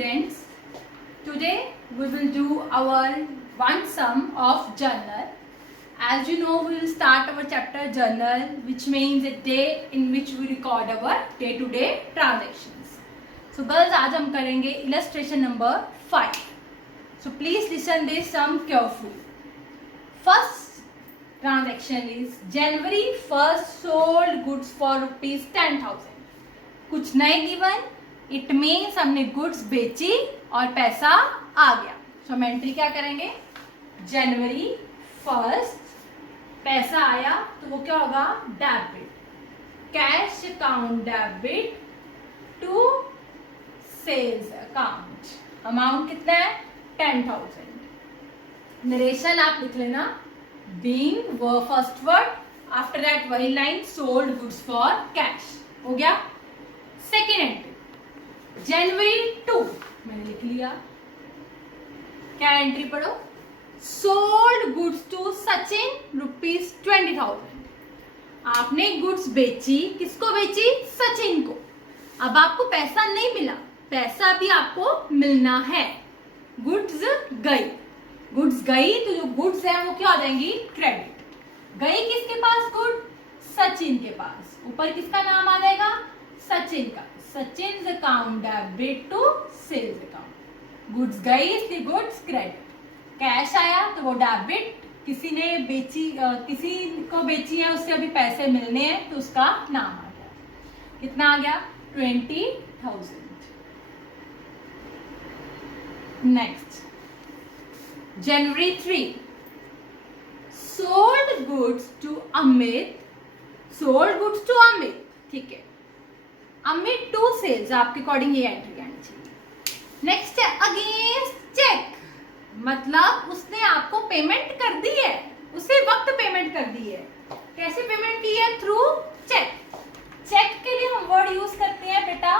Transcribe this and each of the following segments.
students, today we will do our one sum of journal. As you know, we will start our chapter journal, which means a day in which we record our day-to-day transactions. So girls, आज हम करेंगे illustration number 5. So please listen this sum carefully. First transaction is January 1st sold goods for rupees 10,000. कुछ नहीं given, it means हमने goods बेची और पैसा आ गया. सो हम एंट्री क्या करेंगे, जनवरी 1st पैसा आया तो वो क्या होगा, debit, cash account debit to sales account. Amount कितना है, 10,000. नरेशन आप लिख लेना, बीइंग वो फर्स्ट वर्ड, आफ्टर दैट वही line, sold goods for cash. हो गया. सेकेंड एंट्री जनवरी 2 मैंने लिख लिया. क्या एंट्री पढ़ो, sold goods to Sachin rupees 20,000. आपने गुड्स बेची, किसको बेची, सचिन को. अब आपको पैसा नहीं मिला, पैसा भी आपको मिलना है. गुड्स गई, गुड्स गई तो जो गुड्स है वो क्या हो जाएंगी, क्रेडिट. गई किसके पास गुड, सचिन के पास. ऊपर किसका नाम आ जाएगा, सचिन का. Sachin account debit to sales account. Goods गई इसलिए गुड्स क्रेडिट. कैश आया तो वो डेबिट, किसी ने बेची, किसी को बेची है, उससे अभी पैसे मिलने हैं तो उसका नाम आ गया. कितना आ गया, 20,000. Next January 3 sold goods to Amit. Sold goods to Amit, ठीक है. अमित टू सेल्स, आपके अकॉर्डिंग ये एंट्री आनी चाहिए. नेक्स्ट है अगेंस्ट चेक, मतलब उसने आपको पेमेंट कर दी है, उसे वक्त पेमेंट कर दी है. कैसे पेमेंट की है, थ्रू चेक. चेक के लिए हम वर्ड यूज करते हैं बेटा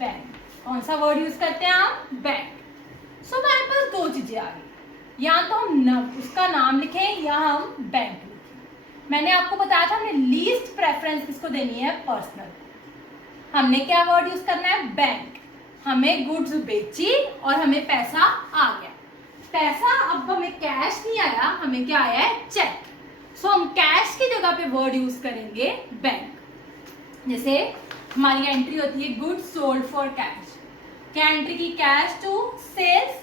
बैंक. कौन सा वर्ड यूज करते हैं हम, बैंक. सो हमारे पास दो चीजें आ गई, या तो हम उसका नाम लिखें या हम बैंक लिखें. मैंने आपको बताया था हमने लीस्ट प्रेफरेंस किसको देनी है, पर्सनल. हमने क्या वर्ड यूज करना है, बैंक. हमें गुड्स बेची और हमें पैसा आ गया. पैसा, अब हमें कैश नहीं आया, हमें क्या आया है, चेक. सो हम कैश की जगह पे वर्ड यूज करेंगे बैंक. जैसे हमारी एंट्री होती है गुड्स सोल्ड फॉर कैश. क्या एंट्री की, कैश टू सेल्स.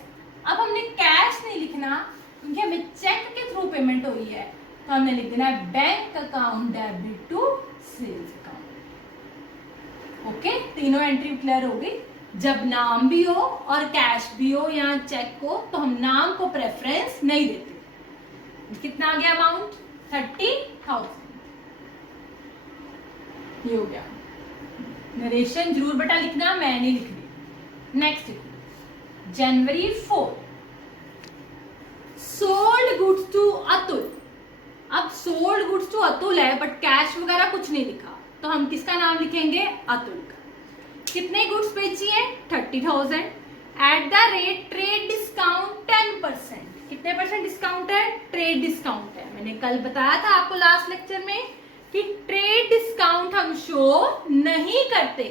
अब हमने कैश नहीं लिखना क्योंकि हमें चेक के थ्रू पेमेंट हुई है, तो हमने लिख देना है bank account debit to sales account. Okay, तीनों एंट्री क्लियर हो गई. जब नाम भी हो और कैश भी हो या चेक को, तो हम नाम को प्रेफरेंस नहीं देते. कितना आ गया अमाउंट, 30,000. ये हो गया. नरेशन जरूर बेटा लिखना, मैं नहीं लिख रही. Next January 4 sold goods to Atul. अब सोल्ड गुड्स टू अतुल है बट कैश वगैरह कुछ नहीं लिखा, तो हम किसका नाम लिखेंगे, अतुल का. कितने गुड्स बेची है, 30,000. At the rate trade discount 10%. कितने परसेंट डिस्काउंट है, ट्रेड डिस्काउंट है. मैंने कल बताया था आपको लास्ट लेक्चर में कि ट्रेड डिस्काउंट हम शो नहीं करते,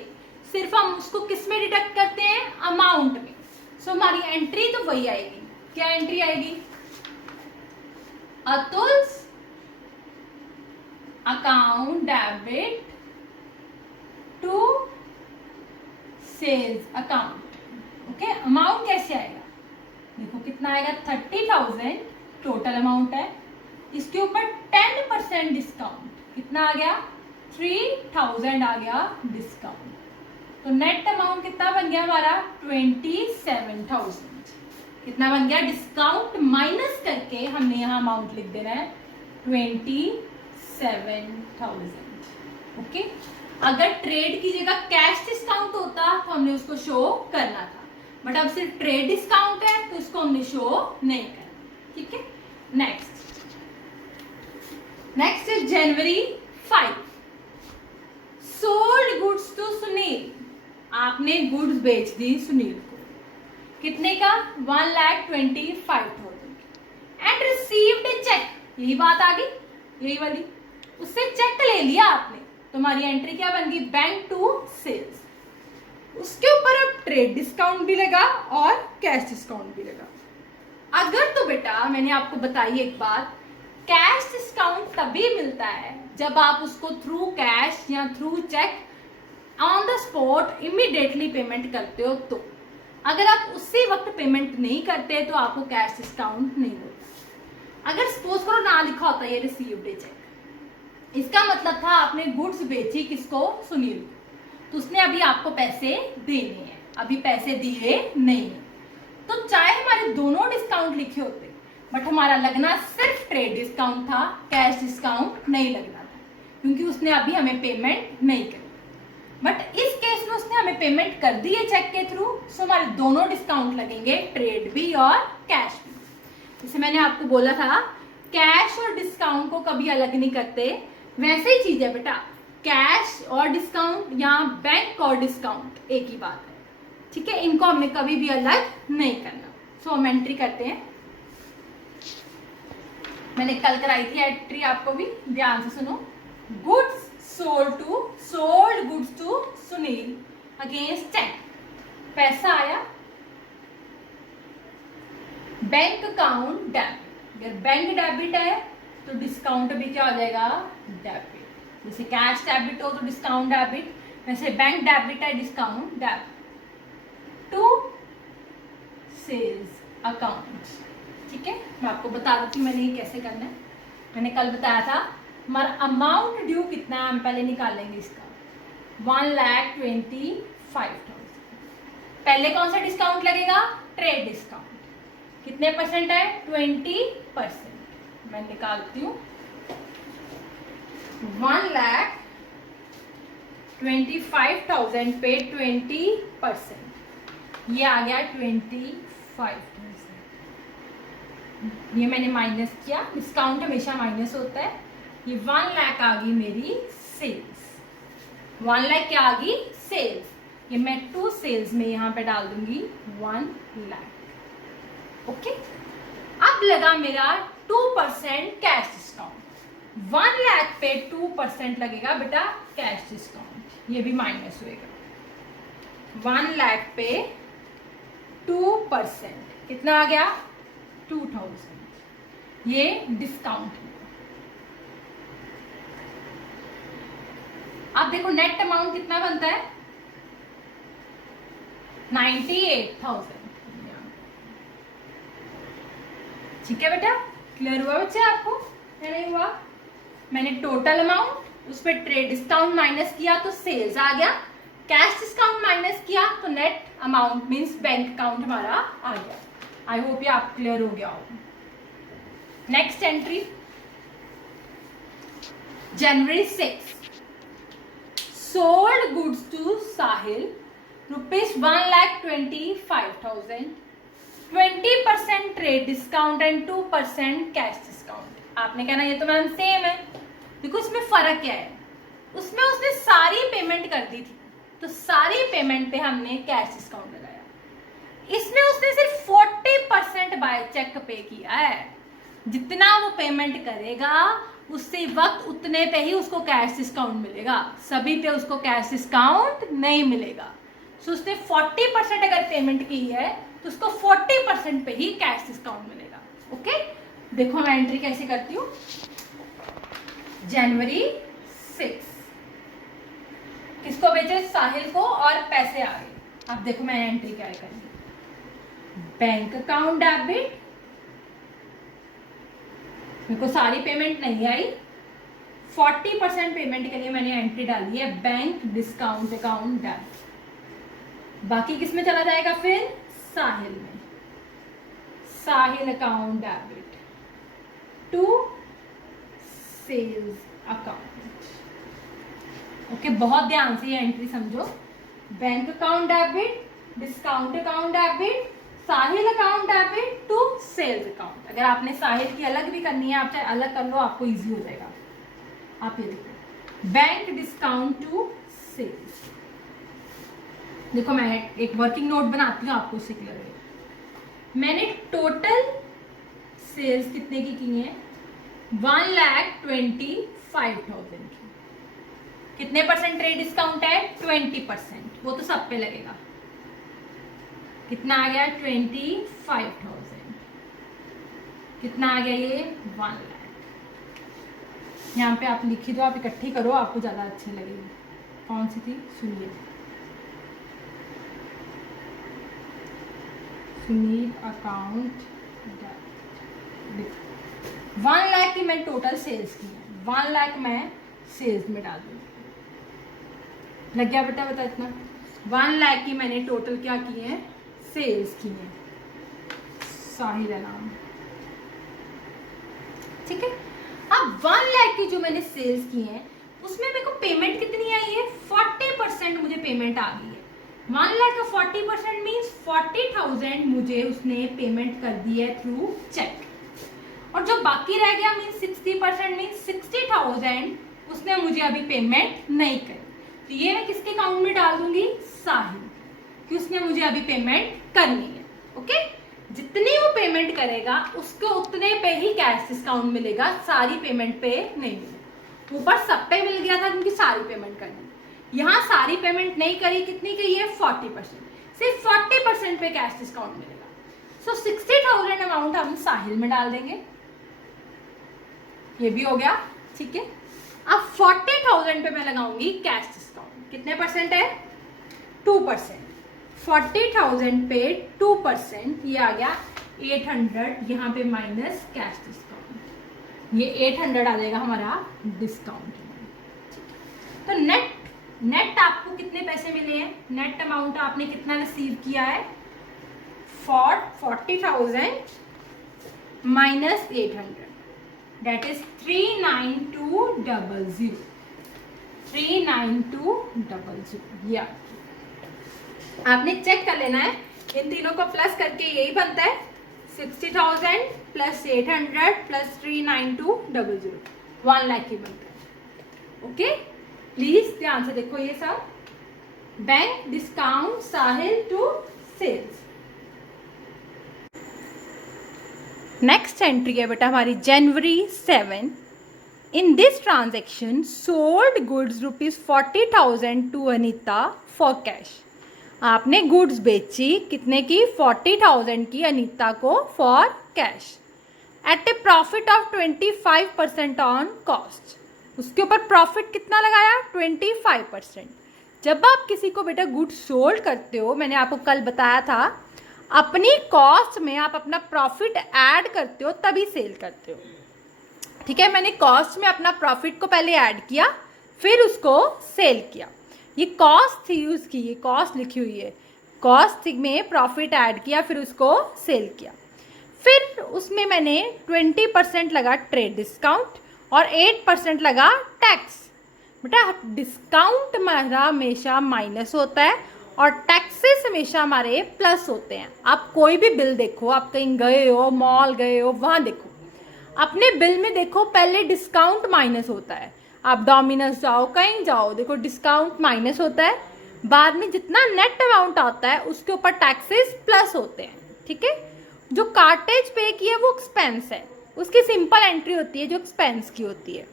सिर्फ हम उसको किस में डिडक्ट करते हैं, अमाउंट में. सो हमारी एंट्री तो वही आएगी. क्या एंट्री आएगी, Atul's account debit to sales account. Okay, amount कैसे आएगा, देखो कितना आएगा, 30,000 टोटल अमाउंट है. इसके ऊपर 10% डिस्काउंट, कितना आ गया, 3,000 आ गया डिस्काउंट. तो नेट अमाउंट कितना बन गया हमारा, 27,000. कितना बन गया, डिस्काउंट माइनस करके हमने यहाँ अमाउंट लिख देना है 27,000. ओके, अगर ट्रेड की जगह कैश डिस्काउंट होता तो हमने उसको शो करना था, बट अब सिर्फ ट्रेड डिस्काउंट है तो इसको हमने शो नहीं करना. ठीक है. Next is January 5 sold goods to Sunil. आपने गुड्स बेच दी सुनील को. कितने का, 1,25,000. And received a cheque. यही बात आ गई, यही वाली. उससे चेक ले लिया आपने, तो हमारी एंट्री क्या बन गई, बैंक टू सेल्स. उसके ऊपर अब ट्रेड डिस्काउंट भी लगा और कैश डिस्काउंट भी लगा। अगर तो बेटा मैंने आपको बताई एक बात, कैश डिस्काउंट तभी मिलता है जब आप उसको थ्रू कैश या through cheque on the spot immediately payment करते हो। तो अगर आप उसी वक्त पेमेंट नहीं करते तो आपको कैश डिस्काउंट नहीं होता। अगर सपोज करो ना लिखा होता है ये रिसीव्ड चेक, इसका मतलब था आपने गुड्स बेची किसको, सुनील को, तो उसने अभी आपको पैसे देने हैं, अभी पैसे दिए नहीं। तो चाहे हमारे दोनों डिस्काउंट लिखे होते बट हमारा लगना सिर्फ ट्रेड डिस्काउंट था, कैश डिस्काउंट नहीं लगना था, क्योंकि उसने अभी हमें पेमेंट नहीं करी। बट इस केस में उसने हमें पेमेंट कर दी है चेक के थ्रू, सो हमारे दोनों डिस्काउंट लगेंगे, ट्रेड भी और कैश भी। जैसे मैंने आपको बोला था कैश और डिस्काउंट को कभी अलग नहीं करते, वैसे ही चीज है बेटा, कैश और डिस्काउंट या बैंक और डिस्काउंट एक ही बात है, ठीक है, इनको हमने कभी भी अलग नहीं करना। सो हम एंट्री करते हैं। मैंने कल कराई थी एंट्री, आपको भी ध्यान से सुनो। Goods sold goods to Sunil against cheque, पैसा आया, बैंक अकाउंट डेबिट। अगर बैंक डेबिट है तो डिस्काउंट भी क्या हो जाएगा, डेबिट। जैसे कैश डेबिट हो तो डिस्काउंट डेबिट, वैसे बैंक डेबिट है, discount debit to sales account. ठीक है, मैं आपको बता देती हूँ मैंने ये कैसे करना है। मैंने कल बताया था हमारा अमाउंट ड्यू कितना है, हम पहले निकालेंगे इसका 1,25,000। पहले कौन सा डिस्काउंट लगेगा, ट्रेड डिस्काउंट। कितने परसेंट है, 20%। मैं निकालती हूँ 1,25,000 पे 20%, ये आ गया 25,000। ये मैंने माइनस किया, डिस्काउंट हमेशा माइनस होता है। ये 1 लाख आ गई मेरी सेल्स, 1 लाख क्या आ गई, सेल्स। ये मैं टू सेल्स में यहाँ पे डाल दूंगी 1 लाख। ओके, अब लगा मेरा 2% कैश डिस्काउंट। 1 लाख पे 2% लगेगा बेटा कैश डिस्काउंट, ये भी माइनस होएगा। 1 लाख पे 2% कितना आ गया, 2,000। ये डिस्काउंट। अब देखो नेट अमाउंट कितना बनता है, 98,000। ठीक है बेटा, क्लियर हुआ बच्चे आपको या नहीं हुआ? मैंने टोटल अमाउंट उस पर ट्रेड डिस्काउंट माइनस किया तो सेल्स आ गया, कैश डिस्काउंट माइनस किया तो net amount means bank account हमारा आ गया। आई होप ये आप क्लियर हो गया हो। Next entry January 6, sold goods to Sahil ₹1,25,000, 20% trade discount and 2% cash discount. आपने कहना ये तो मैम सेम है, देखो इसमें फर्क क्या है, उसमें उसने सारी पेमेंट कर दी थी तो सारी पेमेंट पे हमने कैश डिस्काउंट लगाया, इसमें उसने सिर्फ 40% बाय चेक पे किया है। जितना वो पेमेंट करेगा उससे वक्त उतने पे ही उसको कैश डिस्काउंट मिलेगा, सभी पे उसको कैश डिस्काउंट नहीं मिलेगा। सो उसने 40% अगर पेमेंट की है तो उसको 40% पे ही कैश डिस्काउंट मिलेगा। ओके, देखो मैं एंट्री कैसे करती हूँ। जनवरी 6 किसको बेचे, साहिल को, और पैसे आ गए। अब देखो मैं एंट्री क्या करूंगी, बैंक अकाउंट डेबिट, मेरे को सारी पेमेंट नहीं आई, 40% पेमेंट के लिए मैंने एंट्री डाली है बैंक डिस्काउंट अकाउंट डेबिट। बाकी किस में चला जाएगा फिर, साहिल में, Sahil account debit to sales account. Okay, बहुत ध्यान से ये एंट्री समझो, bank account debit, discount account debit, Sahil account debit to sales account. अगर आपने साहिल की अलग भी करनी है, आप चाहे अलग कर लो, आपको इजी हो जाएगा। आप ये देखो, बैंक डिस्काउंट टू सेल्स। देखो मैं एक वर्किंग नोट बनाती हूँ आपको उससे क्लियर है। मैंने टोटल सेल्स कितने की है, 1,25,000 की। कितने परसेंट ट्रेड डिस्काउंट है, 20%। वो तो सब पे लगेगा। कितना आ गया 25,000। कितना आ गया ये 1 लाख। यहाँ पे आप लिखी दो, आप इकट्ठी करो, आपको ज़्यादा अच्छे लगेगी। कौन सी थी? सुनिए, सुनील अकाउंट 1 लाख की मैंने टोटल सेल्स की है। 1 लाख मैं सेल्स में डाल दूँगी। लग गया बेटा? बता इतना। 1 लाख की मैंने टोटल क्या की है? सेल्स की है। साहिल नाम, ठीक है। अब 1 लाख की जो मैंने सेल्स की है उसमें मेरे को पेमेंट कितनी आई है? 40% मुझे पेमेंट आ गई है। 1 लाख का 40% मीन्स 40,000 मुझे उसने पेमेंट कर दी है थ्रू चेक। और जो बाकी रह गया मीन्स 60% मीन्स 60,000 उसने मुझे अभी पेमेंट नहीं करी। तो ये मैं किसके अकाउंट में डाल दूंगी? साहिल, कि उसने मुझे अभी पेमेंट करनी है। ओके, जितनी वो पेमेंट करेगा उसको उतने पे ही कैश डिस्काउंट मिलेगा, सारी पेमेंट पे नहीं मिलेगा। ऊपर सब पे मिल गया था क्योंकि सारी पेमेंट करनी। यहाँ सारी पेमेंट नहीं करी, कितनी की है? 40%। सिर्फ 40% पे कैश डिस्काउंट मिलेगा। सो 60,000 अमाउंट हम साहिल में डाल देंगे। ये भी हो गया, ठीक है। अब 40,000 पे मैं लगाऊंगी कैश डिस्काउंट। कितने परसेंट है? 2%। 40,000 पे 2%, ये आ गया 800। यहाँ पे माइनस कैश डिस्काउंट, ये 800 आ जाएगा हमारा डिस्काउंट। तो नेट आपको कितने पैसे मिले हैं? नेट अमाउंट आपने कितना रिसीव किया है? 40,000 माइनस 800, that is 39200। 39200, या आपने चेक कर लेना है। इन तीनों को प्लस करके यही बनता है 60,000 प्लस 800 प्लस 39200, 1 लाख की बनता है। ओके, प्लीज ध्यान से देखो ये सब। Bank discount Sahil to sales. Next entry है बेटा हमारी जनवरी 7। In this transaction sold goods ₹40,000 to Anita for cash. आपने गुड्स बेची कितने की? 40,000 की अनीता को for cash at a profit of 25% on cost. उसके ऊपर प्रॉफिट कितना लगाया? 25%। जब आप किसी को बेटा गुड्स सोल्ड करते हो, मैंने आपको कल बताया था, अपनी कॉस्ट में आप अपना प्रॉफिट ऐड करते हो तभी सेल करते हो। ठीक है, मैंने कॉस्ट में अपना प्रॉफिट को पहले ऐड किया, फिर उसको सेल किया। ये कॉस्ट थी उसकी, ये कॉस्ट लिखी हुई है। कॉस्ट में प्रॉफिट ऐड किया, फिर उसको सेल किया। फिर उसमें मैंने 20% लगा ट्रेड डिस्काउंट और 8% लगा टैक्स। बेटा डिस्काउंट हमारा हमेशा माइनस होता है और टैक्सेस हमेशा हमारे प्लस होते हैं। आप कोई भी बिल देखो, आप कहीं गए हो, मॉल गए हो, वहाँ देखो, अपने बिल में देखो पहले डिस्काउंट माइनस होता है। आप डोमिनोज जाओ, कहीं जाओ, देखो डिस्काउंट माइनस होता है। बाद में जितना नेट अमाउंट आता है उसके ऊपर टैक्सेस प्लस होते हैं। ठीक है, जो कार्टेज पे की है वो एक्सपेंस है, उसकी सिंपल एंट्री होती है जो एक्सपेंस की होती है।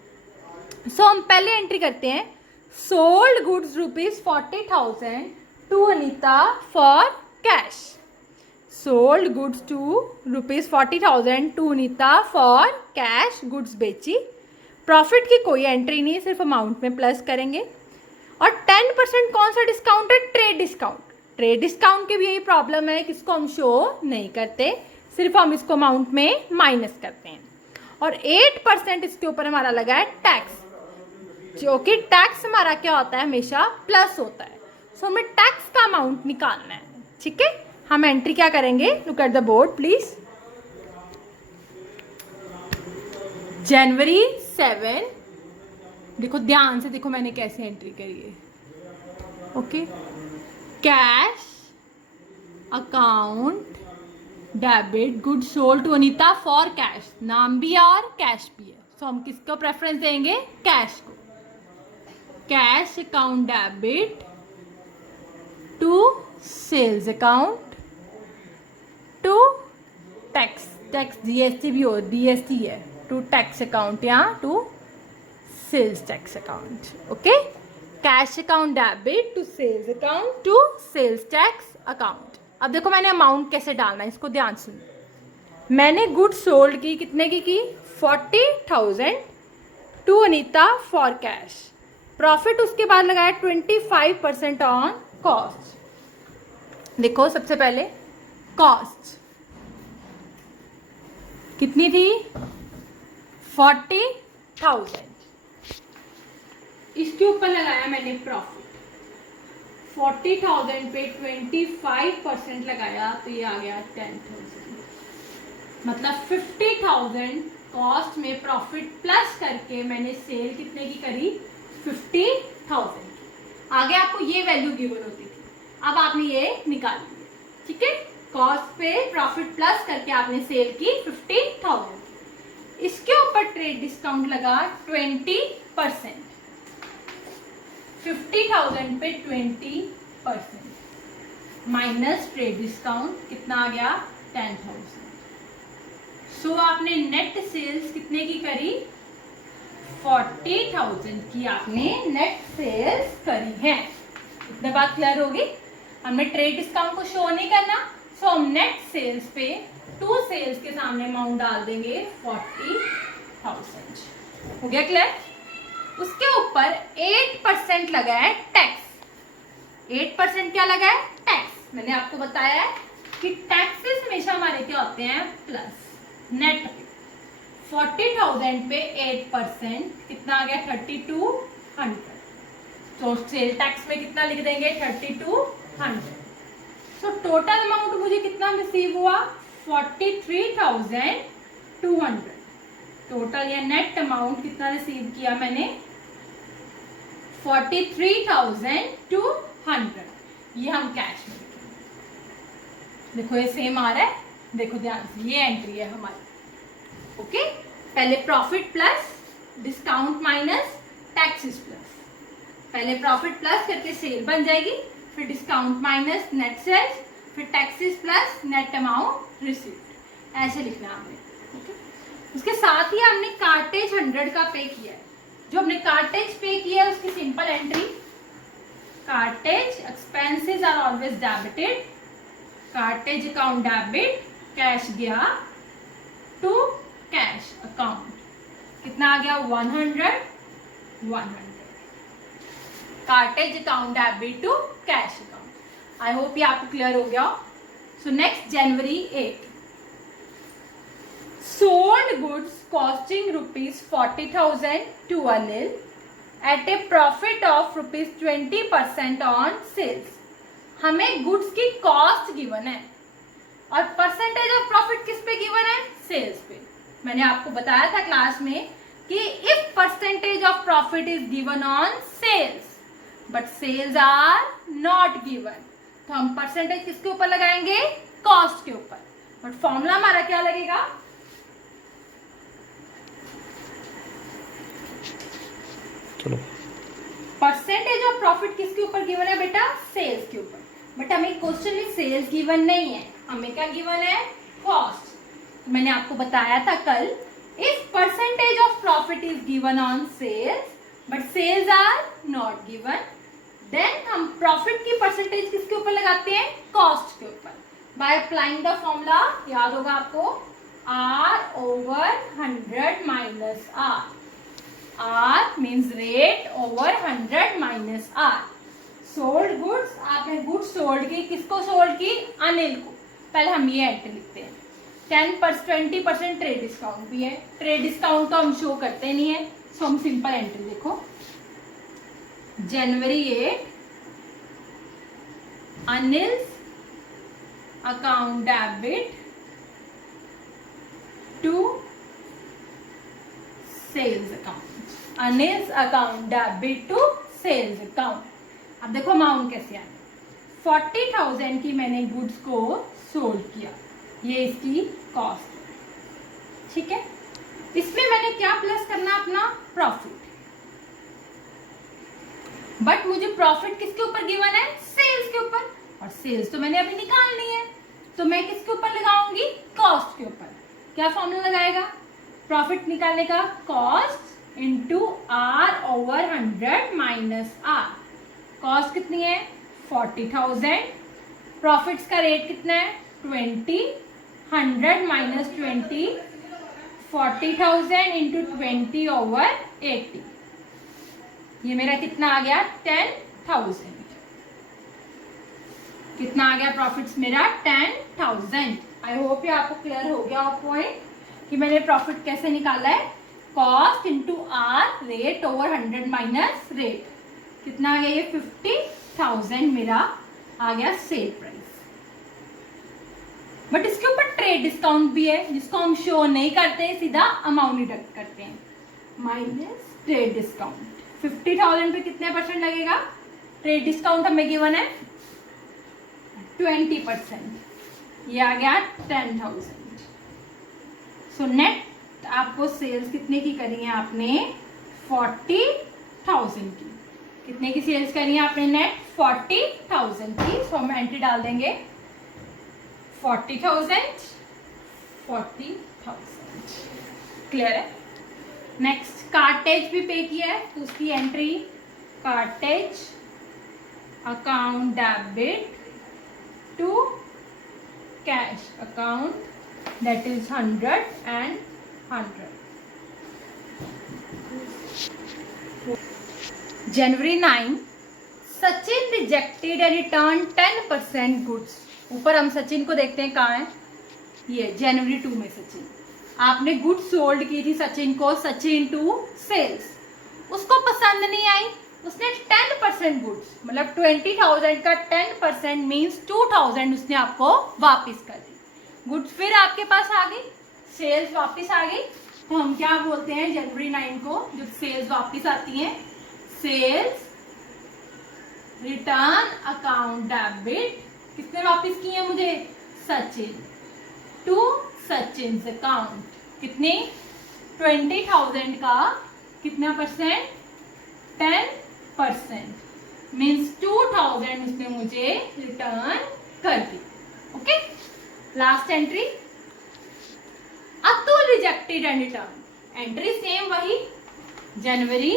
सो हम पहले एंट्री करते हैं, sold goods ₹40,000 to Anita for cash. Sold goods to ₹40,000 to Anita for cash, goods बेची। प्रॉफिट की कोई एंट्री नहीं, सिर्फ अमाउंट में प्लस करेंगे। और 10% कौन सा डिस्काउंट है? Trade discount. ट्रेड डिस्काउंट की भी यही प्रॉब्लम है कि इसको हम शो नहीं करते, सिर्फ हम इसको अमाउंट में माइनस करते हैं। और 8% इसके ऊपर हमारा लगा है टैक्स, जो कि टैक्स हमारा क्या होता है? हमेशा प्लस होता है। सो हमें टैक्स का अमाउंट निकालना है। ठीक है, हम एंट्री क्या करेंगे? Look at the board please. जनवरी 7, देखो ध्यान से देखो मैंने कैसे एंट्री करी है। Okay, cash account debit good sold to Anita for cash, नाम भी है और कैश भी है। सो हम किसको प्रेफरेंस देंगे? कैश को। Cash account debit to sales account to tax, tax GST भी हो, डीएसटी है, टू टैक्स अकाउंट या to sales tax account. Okay, cash account debit to sales account to sales tax account. अब देखो मैंने amount कैसे डालना है, इसको ध्यान सुनो। मैंने गुड्स सोल्ड की कितने की 40,000 to Anita for cash. Profit उसके बाद लगाया 25% ऑन कॉस्ट। देखो सबसे पहले कॉस्ट कितनी थी 40,000, इसके ऊपर लगाया मैंने प्रॉफिट 40,000 पे 25% लगाया तो ये आ गया 10,000, मतलब 50,000 कॉस्ट में प्रॉफिट प्लस करके मैंने सेल कितने की करी 50,000। आगे आपको ये वैल्यू गिवन होती थी, अब आपने ये निकाल ली, ठीक है। कॉस्ट पे प्रॉफिट प्लस करके आपने सेल की 50,000, इसके ऊपर ट्रेड डिस्काउंट लगा 20%, 50,000 पे 20% माइनस ट्रेड डिस्काउंट कितना आ गया 10,000। सो आपने नेट सेल्स कितने की करी 40,000 की आपने नेट सेल्स करी है। इतने बात क्लियर होगी। हमने ट्रेड डिस्काउंट को शो नहीं करना, सो हम नेट सेल्स पे टू सेल्स के सामने अमाउंट डाल देंगे 40,000। हो गया क्लियर। उसके ऊपर 8% लगा है टैक्स। 8% क्या लगा है टैक्स। मैंने आपको बताया है कि टैक्सेस हमेशा हमारे क्या होते हैं प्लस। नेट पे 40,000 पे 8% कितना आ गया 3,200। तो सेल टैक्स में कितना लिख देंगे 3,200। सो टोटल अमाउंट मुझे कितना रिसीव हुआ 43,200। टोटल या नेट अमाउंट कितना रिसीव किया मैंने 43,200। ये हम कैश में देखो ये सेम आ रहा है, देखो ध्यान से ये एंट्री है हमारी। ओके, पहले profit plus discount minus taxes plus. पहले प्रॉफिट प्लस करके सेल बन जाएगी, फिर डिस्काउंट माइनस नेट सेल्स, फिर taxes plus net amount received. ऐसे लिखना हमने। ओके, उसके साथ ही हमने कार्टेज 100 का पे किया है। जो हमने कार्टेज पे किया है उसकी simple entry, cartage expenses are always debited, cartage account debit, cash गया टू कैश अकाउंट, कितना आ गया 100। Cartage account debit to cash account. I hope ये आपको क्लियर हो गया। So next January 8, sold goods costing ₹40,000 to Anil at a profit of ₹20% on sales. हमें goods की कॉस्ट गिवन है और परसेंटेज ऑफ प्रॉफिट किस पे गिवन है सेल्स पे। मैंने आपको बताया था क्लास में कि if percentage of profit is given on sales but sales are not given, तो हम परसेंटेज किसके ऊपर लगाएंगे कॉस्ट के ऊपर। बट फॉर्मूला हमारा क्या लगेगा, चलो परसेंटेज ऑफ प्रॉफिट किसके ऊपर गिवन है बेटा सेल्स के ऊपर। बट हमें क्वेश्चन में सेल्स गिवन नहीं है, हमें क्या गिवन है कॉस्ट। मैंने आपको बताया था कल, if percentage of profit is given on sales but sales are not given, then हम प्रॉफिट की परसेंटेज किसके ऊपर लगाते हैं कॉस्ट के ऊपर। बाय अप्लाइंग द फॉर्मूला, याद होगा आपको, R/100 minus R। R means rate over 100 minus R। Sold goods, आपने गुड्स सोल्ड की, किसको सोल्ड की अनिल को। पहले हम ये एंट्री लिखते हैं। 20% ट्रेड डिस्काउंट भी है, ट्रेड डिस्काउंट तो हम शो करते नहीं है, सो हम सिंपल एंट्री देखो January 8 Anil's account debit to sales account, Anil's account debit to sales account. अब देखो अमाउंट कैसे आया, 40,000 की मैंने गुड्स को सोल्ड किया, ये इसकी कॉस्ट, ठीक है। इसमें मैंने क्या प्लस करना अपना प्रॉफिट, बट मुझे प्रॉफिट किसके ऊपर गिवन है सेल्स के ऊपर, और सेल्स तो मैंने अभी निकालनी है, तो मैं किसके ऊपर लगाऊंगी कॉस्ट के ऊपर। क्या फॉर्मूला लगाएगा प्रॉफिट निकालने का, cost into R over 100 minus R. Cost कितनी है 40,000, प्रॉफिट्स का रेट कितना है 20, 100 माइनस 20, 40,000 इंटू 20 ओवर 80, ये मेरा कितना आ गया 10,000। कितना आ गया प्रॉफिट्स मेरा 10,000। आई होप ये आपको क्लियर हो गया पॉइंट कि मैंने प्रॉफिट कैसे निकाला है, cost into R, rate over 100 minus rate. कितना आ गया ये 50,000 मेरा आ गया सेल प्राइस। बट इसके ऊपर ट्रेड डिस्काउंट भी है जिसको हम शो नहीं करते, सीधा अमाउंट डिडक्ट करते हैं माइनस ट्रेड डिस्काउंट। 50,000 पे कितने परसेंट लगेगा, ट्रेड डिस्काउंट हमें गिवन है 20%, ये आ गया 10,000। सो नेट आपको सेल्स कितने की करी है आपने 40,000 की। कितने की सेल्स करी है आपने नेट 40,000 की। सो हम एंट्री डाल देंगे 40,000, 40,000। क्लियर है। नेक्स्ट कार्टेज भी पे किया है तो उसकी entry cartage account debit to cash account that is 100 and 100। January 9 Sachin rejected and return 10% goods. ऊपर हम सचिन को देखते हैं कहाँ है, ये जनवरी 2 में सचिन, आपने गुड्स सोल्ड की थी सचिन को, सचिन टू सेल्स, उसको पसंद नहीं आई, उसने 10% गुड्स मतलब 20,000 का 10% मीन्स 2,000 उसने आपको वापस कर दी। गुड्स फिर आपके पास आ गई, सेल्स वापस आ गई, तो हम क्या बोलते हैं जनवरी 9 को जब सेल्स वापस आती हैं, सेल्स रिटर्न अकाउंट डेबिट, किसने वापस की है मुझे सचिन, टू सचिन अकाउंट। कितने 20,000 का कितना परसेंट 10% मीन्स 2,000 उसने मुझे रिटर्न कर दी। Okay, last entry Atul rejected and return. Entry same वही जनवरी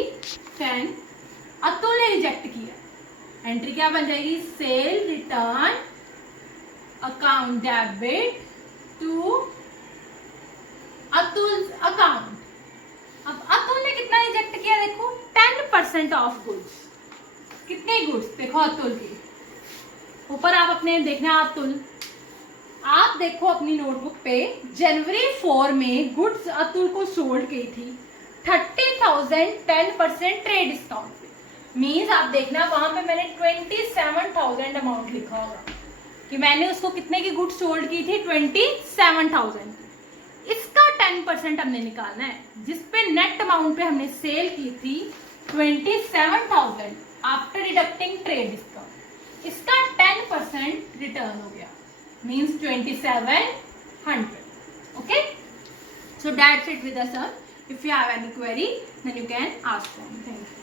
10 अतुल ने रिजेक्ट किया, एंट्री क्या बन जाएगी sale return account debit to Atul account. अब अतुल ने कितना रिजेक्ट किया देखो 10% ऑफ गुड्स। कितने गुड्स देखो अतुल की, ऊपर आप अपने देखना अतुल, आप देखो अपनी नोटबुक पे जनवरी 4 में गुड्स अतुल को सोल्ड की थी 30,000 10% ट्रेड डिस्काउंट पे। मीन्स आप देखना वहां पे मैंने 27,000 अमाउंट लिखा होगा कि मैंने उसको कितने की गुड्स सोल्ड की थी 27,000 की। इसका 10% हमने निकालना है जिसपे नेट अमाउंट पे हमने सेल की थी 27,000 आफ्टर डिडक्टिंग ट्रेड डिस्काउंट। इसका 10% रिटर्न हो गया means 2,700। Okay, so that's it with the sum. If you have any query then you can ask them. Thank you.